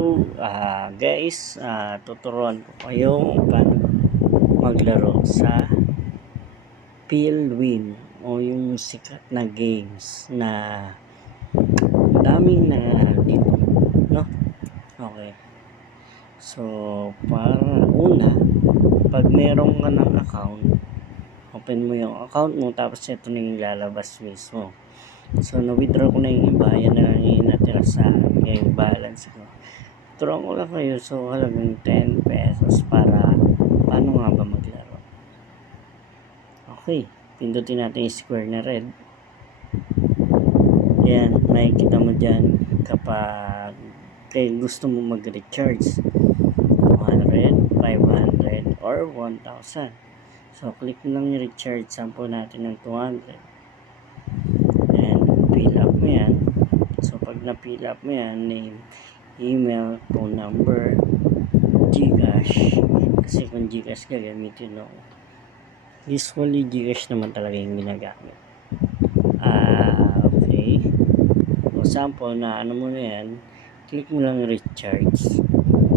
Hello guys, tuturuan ko kayo paano maglaro sa Philwin o yung sikat na games na daming na dito, no? Okay. So, para una, pag meron ka ng account, open mo yung account mo, tapos ito na yung lalabas mismo. So, na-withdraw ko na yung iba, yan na lang yung natira sa yung balance ko. Turuan ko lang kayo, so halagang 10 pesos para paano nga ba maglaro. Okay, pindutin natin yung square na red. Yan, makikita mo dyan kapag gusto mo mag-recharge 200, 500, or 1,000. So, click lang yung recharge. Sample natin ng 200. And fill up mo yan. So, pag na-fill up mo yan, name, email, phone number, Gcash. Kasi kung Gcash ka, gamitin mo. Usually, Gcash naman talaga yung ginagamit. Okay. So, sample na ano mo na yan, click mo lang recharge.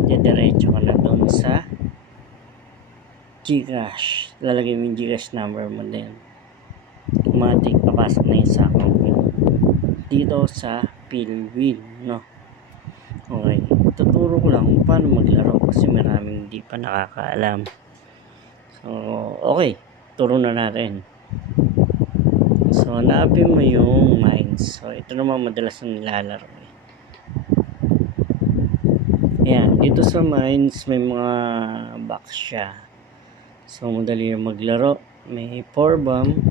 Diretso ka na doon sa Gcash. Lalagay mo yung Gcash number mo din. Automatic, papasok na yung sa account mo. Dito sa Philwin, no? Okay. Tuturo ko lang kung paano maglaro kasi maraming hindi pa nakakaalam. So, okay. Turo na natin. So, hanapin mo yung mines. So, ito naman madalas na nilalaro. Ayan. Dito sa mines, may mga box siya. So, madali yung maglaro. May 4 bomb.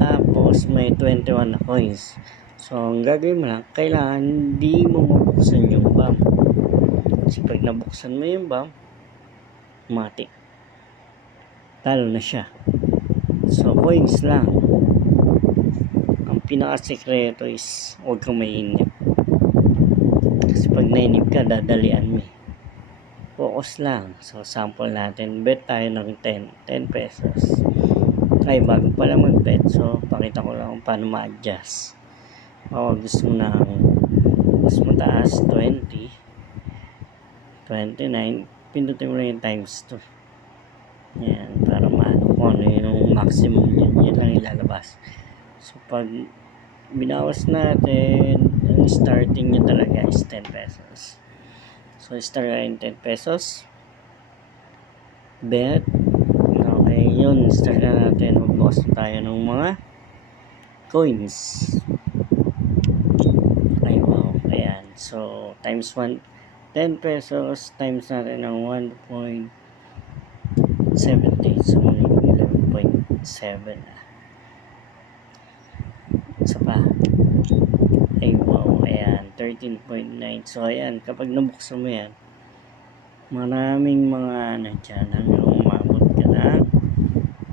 Tapos, may 21 na coins. So, ang gagawin mo lang, kailangan hindi mo mabuksan yung bomb. Kasi pag nabuksan mo yung bomb, automatic. Talo na siya. So, coins lang. Ang pinaka-sekreto is huwag kang mainip. Kasi pag nainip ka, dadalian mo. Focus lang. So, sample natin. Bet tayo ng 10 pesos. Ay, bago pala mag-bet. So, pakita ko lang kung paano ma-adjust. Gusto mo na mas mataas, 20, 29, pindutin mo lang yung times 2. Yan, para maano kung ano yung maximum yan lang ilalabas. So, pag binawas natin, ang starting nyo talaga is 10 pesos. So, start natin 10 pesos. Bet. Okay, yun. Start na natin. Magbukas tayo ng mga coins. Ay, wow. Ayan. So, times 1, 10 pesos. Times natin ng 1.70. So, 11.7. Isa pa. Ay, wow. Ayan. 13.9. So, ayan. Kapag nabuksan mo yan, maraming mga ano dyan. Hanggang umabot ka na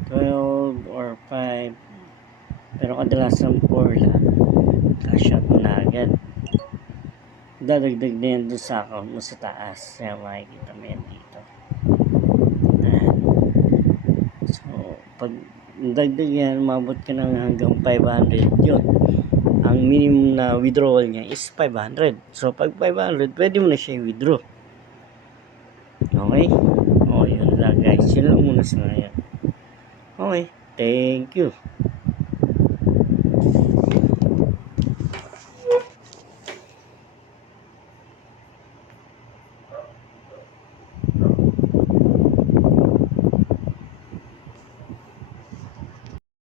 12 or 5. Pero kadalasan 4 lang. Cash out mo na agad. Dadagdag na yan doon sa account mo sa taas. Kaya makikita mo yan dito. Ayan. So, pag dagdag yan, umabot ka ng hanggang 500 yun. Ang minimum na withdrawal niya is 500. So, pag 500, pwede mo na siya i-withdraw. Okay? O, yun lang guys. Yun lang muna sa ngayon. Okay. Thank you.